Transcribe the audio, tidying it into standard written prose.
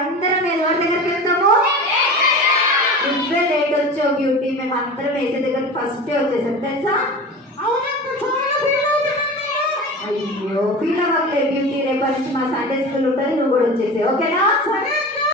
అందరం ఎవరి దగ్గరికి వెళ్తాము? నువ్వే లేట్ వచ్చావు బ్యూటీ, మేము అందరం వేసే దగ్గర ఫస్ట్ వచ్చేసాం తెలుసా? అయ్యో ఫీల్ అవ్వట్లేదు బ్యూటీ, రేపటి నుంచి మా సండే స్కూల్ ఉంటుంది, నువ్వు కూడా వచ్చేసావు ఓకేనా?